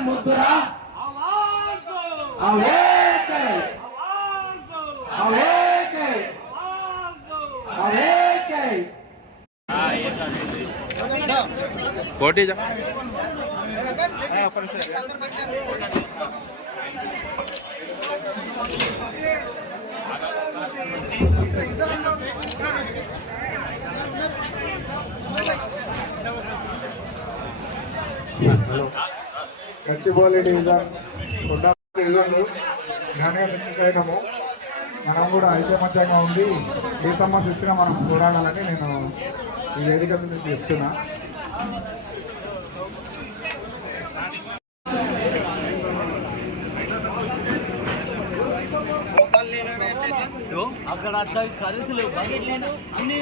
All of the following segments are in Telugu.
मुद्रा अवेक अवेक अवेक कोटी जा గచ్చిబౌలి డివిజన్ డివిజన్లు ఘనంగా సక్సెస్ అయినాము. మనం కూడా ఐకమత్యంగా ఉండి ఏ సమస్య వచ్చినా మనం పోరాడాలని నేను ఈ వేదిక నుంచి చెప్తున్నా. అక్కడ అట్లా కరెన్సీలు బకెట్ లేదు అన్ని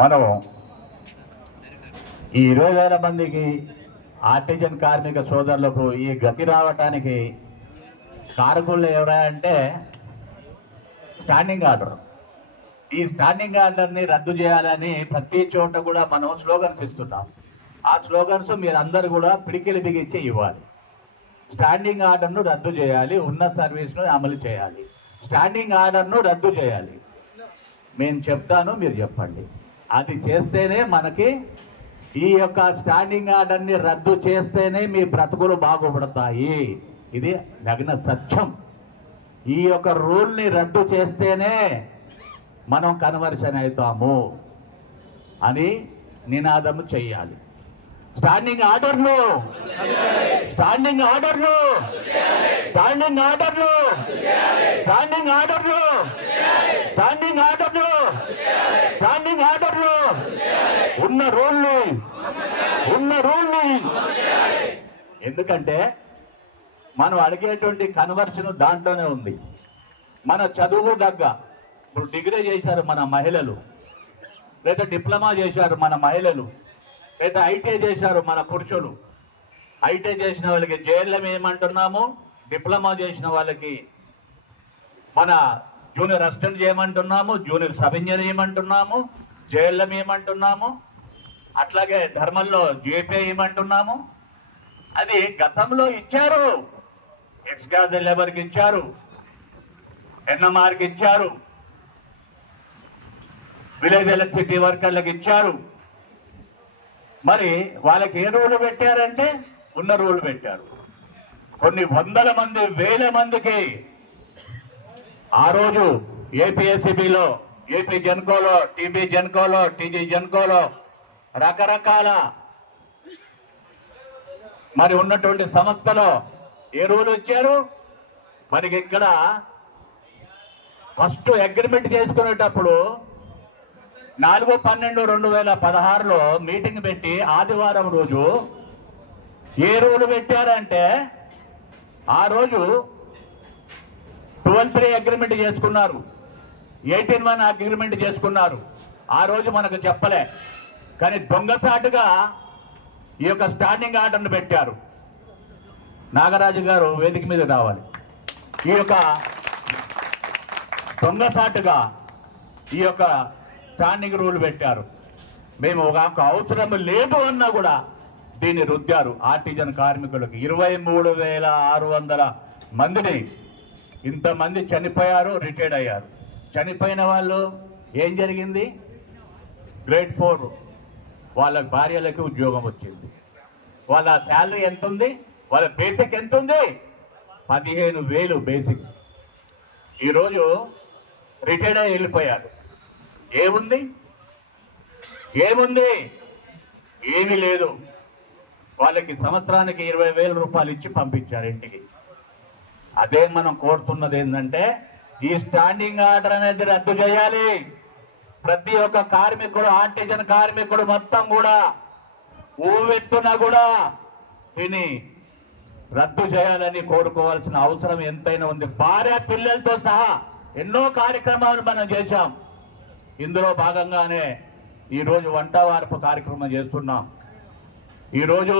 మనం ఈ 20,000 మందికి ఆర్టిజన్ కార్మిక సోదరులకు ఈ గతి రావటానికి కారకులు ఎవరా అంటే స్టాండింగ్ ఆర్డర్. ఈ స్టాండింగ్ ఆర్డర్ని రద్దు చేయాలని ప్రతి చోట కూడా మనం స్లోగన్స్ ఇస్తున్నాం. ఆ స్లోగన్స్ మీరు అందరూ కూడా పిడికిలి బిగించి ఇవ్వాలి. స్టాండింగ్ ఆర్డర్ను రద్దు చేయాలి, ఉన్న సర్వీస్ను అమలు చేయాలి. స్టాండింగ్ ఆర్డర్ను రద్దు చేయాలి. నేను చెప్తాను, మీరు చెప్పండి. అది చేస్తేనే మనకి ఈ యొక్క స్టాండింగ్ ఆర్డర్ని రద్దు చేస్తేనే మీ బ్రతుకులు బాగుపడతాయి. ఇది నగ్న సత్యం. ఈ యొక్క రూల్ని రద్దు చేస్తేనే మనం కన్వర్షన్ అవుతాము అని నినాదము చెయ్యాలి. స్టాండింగ్ ఆర్డర్ను స్టాండింగ్ ఆర్డర్ను స్టాండింగ్ ఆర్డర్ను స్టాండింగ్ ఆర్డర్ను స్టాండింగ్ ఆర్డర్ను స్టాండింగ్ ఆర్డర్ను ఉన్న రూల్ని ఎందుకంటే మనం అడిగేటువంటి కన్వర్షన్ దాంట్లోనే ఉంది. మన చదువు దగ్గ ఇప్పుడు డిగ్రీ చేశారు మన మహిళలు, లేదా డిప్లొమా చేశారు మన మహిళలు, లేదా ఐటీ చేశారు మన పురుషులు. ఐటీ చేసిన వాళ్ళకి జేఎల్ఎం ఏమంటున్నాము, డిప్లొమా చేసిన వాళ్ళకి మన జూనియర్ అసిస్టెంట్ చేయమంటున్నాము, జూనియర్ సబ్ ఇంజనీర్ చేయమంటున్నాము, జేఎల్ఎం ఏమంటున్నాము, అట్లాగే ధర్మంలో జేపీ ఏమంటున్నాము. అది గతంలో ఇచ్చారు, ఎక్స్గాజ్ లేబర్కి ఇచ్చారు, ఎన్ఎంఆర్కి ఇచ్చారు, విలేజ్ ఎలక్ట్రిసిటీ వర్కర్లకు ఇచ్చారు. మరి వాళ్ళకి ఏ రూలు పెట్టారంటే ఉన్న రూలు పెట్టారు. కొన్ని వందల మంది, వేల మందికి ఆ రోజు ఏపీఎస్సిబిలో, ఏపీ జెన్కోలో, టీబీ జెన్కోలో, టీజీ జెన్కోలో రకరకాల మరి ఉన్నటువంటి సంస్థలో ఏ రూలు ఇచ్చారు. మనకి ఇక్కడ ఫస్ట్ అగ్రిమెంట్ చేసుకునేటప్పుడు 4/12/2016లో మీటింగ్ పెట్టి ఆదివారం రోజు ఏ రూలు పెట్టారంటే ఆ రోజు 12(3) అగ్రిమెంట్ చేసుకున్నారు, 18(1) అగ్రిమెంట్ చేసుకున్నారు. ఆ రోజు మనకు చెప్పలే, కానీ దొంగసాటుగా ఈ యొక్క స్టాండింగ్ ఆర్డర్ను పెట్టారు. నాగరాజు గారు వేదిక మీద రావాలి. ఈ యొక్క దొంగసాటుగా ఈ యొక్క స్టాండింగ్ రూల్ పెట్టారు. మేము ఒక అవసరం లేదు అన్నా కూడా దీన్ని రుద్దారు. ఆర్టిజన్ కార్మికులకు 23,600 మందిని, ఇంతమంది చనిపోయారు, రిటైర్డ్ అయ్యారు. చనిపోయిన వాళ్ళు ఏం జరిగింది, గ్రేడ్ 4 వాళ్ళ భార్యలకు ఉద్యోగం వచ్చింది. వాళ్ళ శాలరీ ఎంత ఉంది, వాళ్ళ బేసిక్ ఎంత ఉంది, 15,000 బేసిక్. ఈరోజు రిటైర్డ్ అయ్యి వెళ్ళిపోయారు. ఏముంది, ఏమీ లేదు. వాళ్ళకి సంవత్సరానికి 20,000 రూపాయలు ఇచ్చి పంపించారు ఇంటికి. అదే మనం కోరుతున్నది ఏంటంటే ఈ స్టాండింగ్ ఆర్డర్ అనేది రద్దు చేయాలి. ప్రతి ఒక్క కార్మికుడు, ఆర్టిజన్ కార్మికుడు మొత్తం కూడా ఊవెత్తున కూడా దీన్ని రద్దు చేయాలని కోరుకోవాల్సిన అవసరం ఎంతైనా ఉంది. భార్య పిల్లలతో సహా ఎన్నో కార్యక్రమాలు మనం చేశాం. ఇందులో భాగంగానే ఈరోజు వంట వార్పు కార్యక్రమం చేస్తున్నాం. ఈరోజు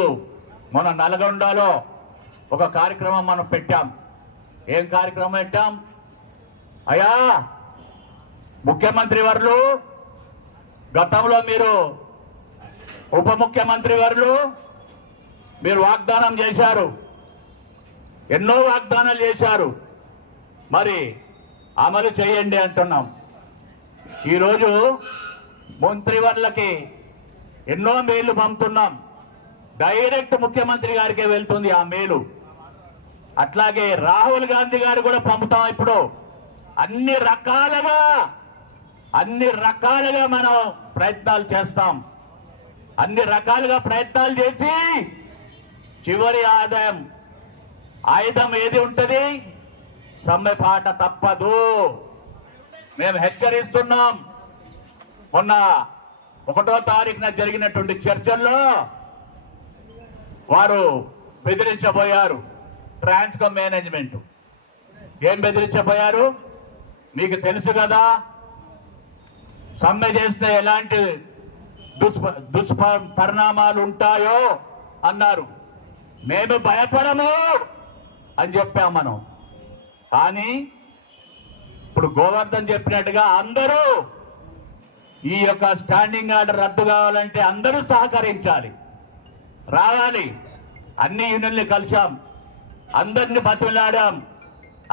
మన నల్గొండలో ఒక కార్యక్రమం మనం పెట్టాం. ఏం కార్యక్రమం పెట్టాం? అయ్యా ముఖ్యమంత్రి వర్లు, గతంలో మీరు ఉప ముఖ్యమంత్రి వర్లు మీరు వాగ్దానం చేశారు, ఎన్నో వాగ్దానాలు చేశారు, మరి అమలు చేయండి అంటున్నాం. ఈరోజు మంత్రివర్లకి ఎన్నో మెయిల్ పంపుతున్నాం. డైరెక్ట్ ముఖ్యమంత్రి గారికే వెళ్తుంది ఆ మెయిల్. అట్లాగే రాహుల్ గాంధీ గారు కూడా పంపుతాం. ఇప్పుడు అన్ని రకాలుగా మనం ప్రయత్నాలు చేస్తాం. అన్ని రకాలుగా ప్రయత్నాలు చేసి చివరి ఆయుధం ఏది ఉంటుంది? సమ్మె పాట తప్పదు. మేము హెచ్చరిస్తున్నాం. మొన్న 1వ తారీఖున జరిగినటువంటి చర్చల్లో వారు బెదిరించబోయారు. ట్రాన్స్కో మేనేజ్మెంట్ ఏం బెదిరించబోయారు మీకు తెలుసు కదా. సమ్మె చేస్తే ఎలాంటి దుష్పరిణామాలు ఉంటాయో అన్నారు. మేము భయపడము అని చెప్పాం మనం. కానీ ఇప్పుడు గోవర్ధన్ చెప్పినట్టుగా అందరూ ఈ యొక్క స్టాండింగ్ ఆర్డర్ రద్దు కావాలంటే అందరూ సహకరించాలి, రావాలి. అన్ని యూనియన్లు కలిశాం, అందరిని బతిమలాడాం,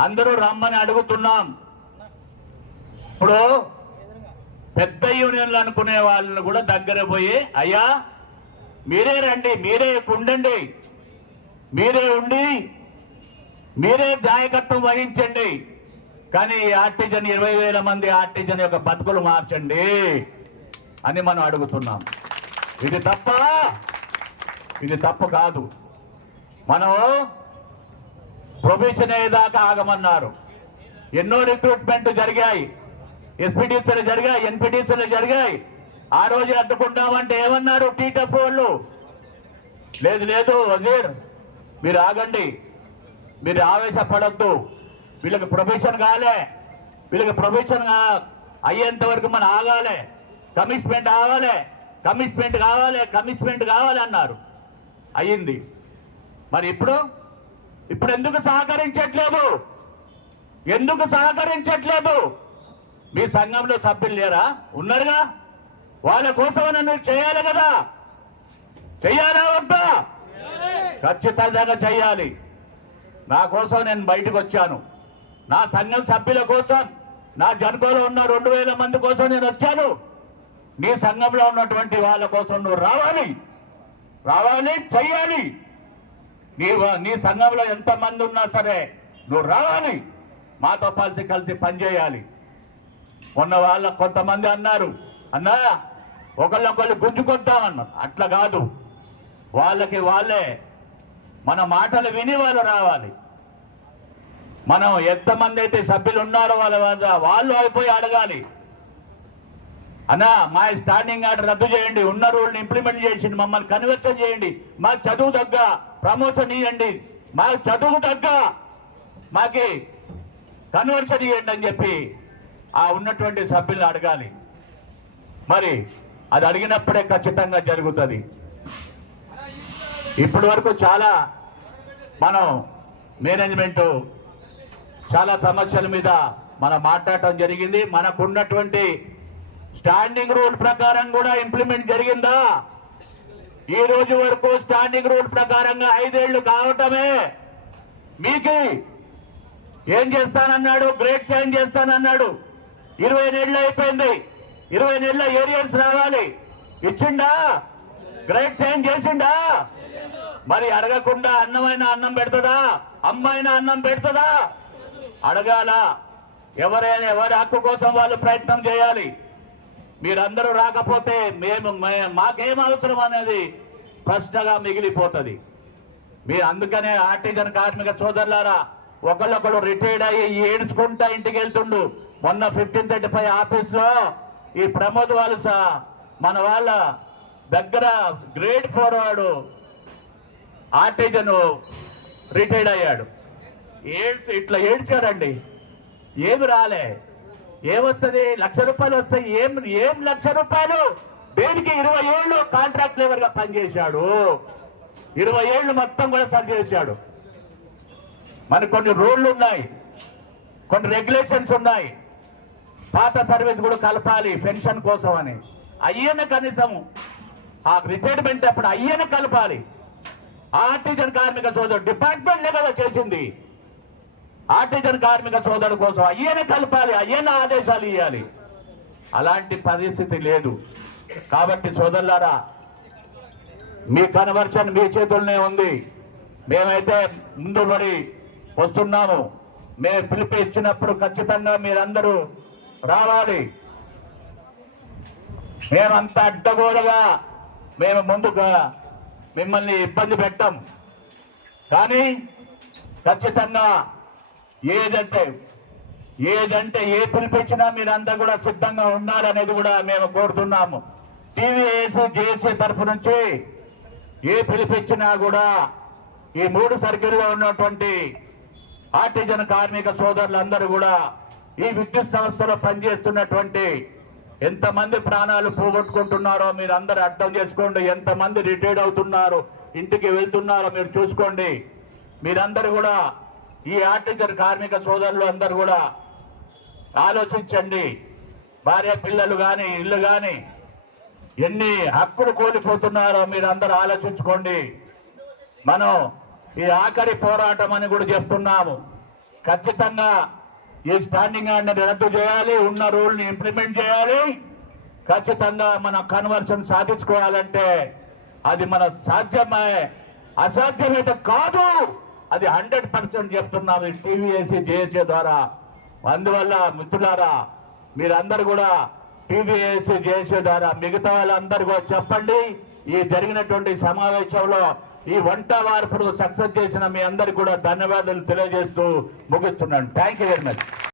అందరూ రమ్మని అడుగుతున్నాం. ఇప్పుడు పెద్ద యూనియన్లు అనుకునే వాళ్ళని కూడా దగ్గర పోయి, అయ్యా మీరే రండి, మీరే ఉండండి, మీరే ఉండి మీరే నాయకత్వం వహించండి, కానీ ఆర్టిజన్ 20,000 మంది ఆర్టిజన్ యొక్క బతుకులు మార్చండి అని మనం అడుగుతున్నాం. ఇది తప్ప? ఇది తప్పు కాదు. మనం ప్రొబేషన్ అయ్యేదాకా ఆగమన్నారు. ఎన్నో రిక్రూట్మెంట్ జరిగాయి, ఎస్పీటీసీలు జరిగాయి, ఎన్పీటీసీలు జరిగాయి. ఆ రోజు అడ్డుకుంటామంటే ఏమన్నారు టీటఫ్ వాళ్ళు? లేదు వజీర్ మీరు ఆగండి, మీరు ఆవేశపడద్దు, వీళ్ళకి ప్రొబేషన్ కాలే, వీళ్ళకి ప్రొబేషన్ అయ్యేంత వరకు మనం ఆగాలి, కమిట్మెంట్ కావాలి అన్నారు. అయ్యింది. మరి ఇప్పుడు ఎందుకు సహకరించట్లేదు? మీ సంఘంలో సభ్యులు లేరా? ఉన్నారుగా. వాళ్ళ కోసం నువ్వు చేయాలి కదా. చెయ్యాలా వద్దా? ఖచ్చితంగా చెయ్యాలి. నా కోసం నేను బయటకు వచ్చాను. నా సంఘం సభ్యుల కోసం, నా జన్కోలో ఉన్న 2,000 మంది కోసం నేను వచ్చాను. నీ సంఘంలో ఉన్నటువంటి వాళ్ళ కోసం నువ్వు రావాలి, చెయ్యాలి. నీ సంఘంలో ఎంతమంది ఉన్నా సరే నువ్వు రావాలి, మాతో కలిసి పనిచేయాలి. మొన్న వాళ్ళ కొంతమంది అన్నారు, అన్నా ఒకళ్ళొకళ్ళు గుంజుకొద్దామన్నారు. అట్లా కాదు, వాళ్ళే మన మాటలు విని వాళ్ళు రావాలి. మనం ఎంతమంది అయితే సభ్యులు ఉన్నారో వాళ్ళు అయిపోయి అడగాలి, అన్నా మా స్టాండింగ్ ఆర్డర్ రద్దు చేయండి, ఉన్న రూల్ని ఇంప్లిమెంట్ చేసి మమ్మల్ని కన్వర్షన్ చేయండి, మాకు చదువు తగ్గ ప్రమోషన్ ఇవ్వండి, మాకు చదువు తగ్గ మాకి కన్వర్షన్ ఇవ్వండి అని చెప్పి ఆ ఉన్నటువంటి సభ్యులను అడగాలి. మరి అది అడిగినప్పుడే ఖచ్చితంగా జరుగుతుంది. ఇప్పటి వరకు చాలా మనం మేనేజ్మెంట్ చాలా సమస్యల మీద మనం మాట్లాడటం జరిగింది. మనకున్నటువంటి స్టాండింగ్ రూల్ ప్రకారం కూడా ఇంప్లిమెంట్ జరిగిందా? ఈ రోజు వరకు స్టాండింగ్ రూల్ ప్రకారంగా 5 ఏళ్లు కావటమే. మీకు ఏం చేస్తానన్నాడు? గ్రేడ్ చేంజ్ చేస్తానన్నాడు. 20 నెలలు అయిపోయింది. 20 నెలల ఏరియర్స్ రావాలి. ఇచ్చిండా? గ్రేడ్ చేంజ్ చేసిండా? మరి అడగకుండా అన్నమైన అన్నం పెడుతుందా? అమ్మాయిన అన్నం పెడుతుందా? అడగాల. ఎవరైనా ఎవరి హక్కు కోసం వాళ్ళు ప్రయత్నం చేయాలి. మీరందరూ రాకపోతే మాకేం అవసరం అనేది ప్రశ్నగా మిగిలిపోతుంది. మీరు అందుకనే ఆర్టిజన్ కార్మిక సోదరులారా, ఒకళ్ళొకడు రిటైర్డ్ అయ్యి ఏడ్చుకుంటా ఇంటికి వెళ్తుండు. మొన్న 1535 ఆఫీస్ లో ఈ ప్రమోద్ వాళ్ళు మన వాళ్ళ దగ్గర గ్రేడ్ 4 వాడు ఆర్టిజన్ రిటైర్డ్ అయ్యాడు. ఇట్లా ఏడ్చాడండి. ఏమి రాలే, ఏమొస్తుంది? ₹1,00,000 వస్తాయి. ఏం ₹1,00,000? దేనికి? 20 ఏళ్ళు కాంట్రాక్ట్ లేబర్ గా పనిచేశాడు. 20 ఏళ్ళు మొత్తం కూడా సర్వ్ చేశాడు. మనకు కొన్ని రూళ్ళు ఉన్నాయి, కొన్ని రెగ్యులేషన్స్ ఉన్నాయి. పాత సర్వీస్ కూడా కలపాలి పెన్షన్ కోసం అని. అయ్యన కనీసం ఆ రిటైర్మెంట్ అప్పుడు అయ్యన కలపాలి. ఆర్టిజన్ కార్మిక సోదరుడు డిపార్ట్మెంట్ కదా చేసింది. ఆర్టిజన్ కార్మిక సోదరుడు కోసం అయ్యన కలపాలి, అయ్యన ఆదేశాలు ఇవ్వాలి. అలాంటి పరిస్థితి లేదు. కాబట్టి సోదరులారా, మీ కన్వర్షన్ మీ చేతుల్లోనే ఉంది. మేమైతే ముందు పడి వస్తున్నాము. మేము పిలిపి ఇచ్చినప్పుడు ఖచ్చితంగా మీరందరూ రావాలి. మేమంతా అడ్డగోలుగా మేము ముందుగా మిమ్మల్ని ఇబ్బంది పెట్టాం. కానీ ఖచ్చితంగా ఏదంటే ఏ పిలిపించినా మీరంతా కూడా సిద్ధంగా ఉన్నారనేది కూడా మేము కోరుతున్నాము. టీవీఏసీ జేఏసీ తరఫు నుంచి ఏ పిలిపించినా కూడా ఈ 3 సర్కిల్లో ఉన్నటువంటి ఆర్టిజన్ కార్మిక సోదరులందరూ కూడా ఈ విద్యుత్ సంస్థలో పనిచేస్తున్నటువంటి ఎంతమంది ప్రాణాలు పోగొట్టుకుంటున్నారో మీరు అందరూ అర్థం చేసుకోండి. ఎంతమంది రిటైర్డ్ అవుతున్నారు, ఇంటికి వెళ్తున్నారో మీరు చూసుకోండి. మీరందరూ కూడా ఈ ఆర్టిజన్ కార్మిక సోదరులు అందరూ కూడా ఆలోచించండి. భార్య పిల్లలు కానీ ఇల్లు కానీ ఎన్ని హక్కులు కోల్పోతున్నారో మీరు అందరూ ఆలోచించుకోండి. మనం ఈ ఆఖరి పోరాటం అని కూడా చెప్తున్నాము. ఖచ్చితంగా ఈ స్టాండింగ్ ఆర్డర్ రద్దు చేయాలి, ఉన్న రూల్ని ఇంప్లిమెంట్ చేయాలి. ఖచ్చితంగా మన కన్వర్షన్ సాధించుకోవాలంటే అది మన అసాధ్యమైతే కాదు, అది 100% చెప్తున్నాము ఈ టీవీఏసీ జేఏసీ ద్వారా. అందువల్ల మిత్రులారా, మీరందరూ కూడా టీవీఏసీ జేఏసీ ద్వారా మిగతా వాళ్ళందరూ కూడా చెప్పండి. ఈ జరిగినటువంటి సమావేశంలో ఈ వంట వార్పును సక్సెస్ చేసిన మీ అందరికీ కూడా ధన్యవాదాలు తెలియజేస్తూ ముగిస్తున్నాను. Thank you very much.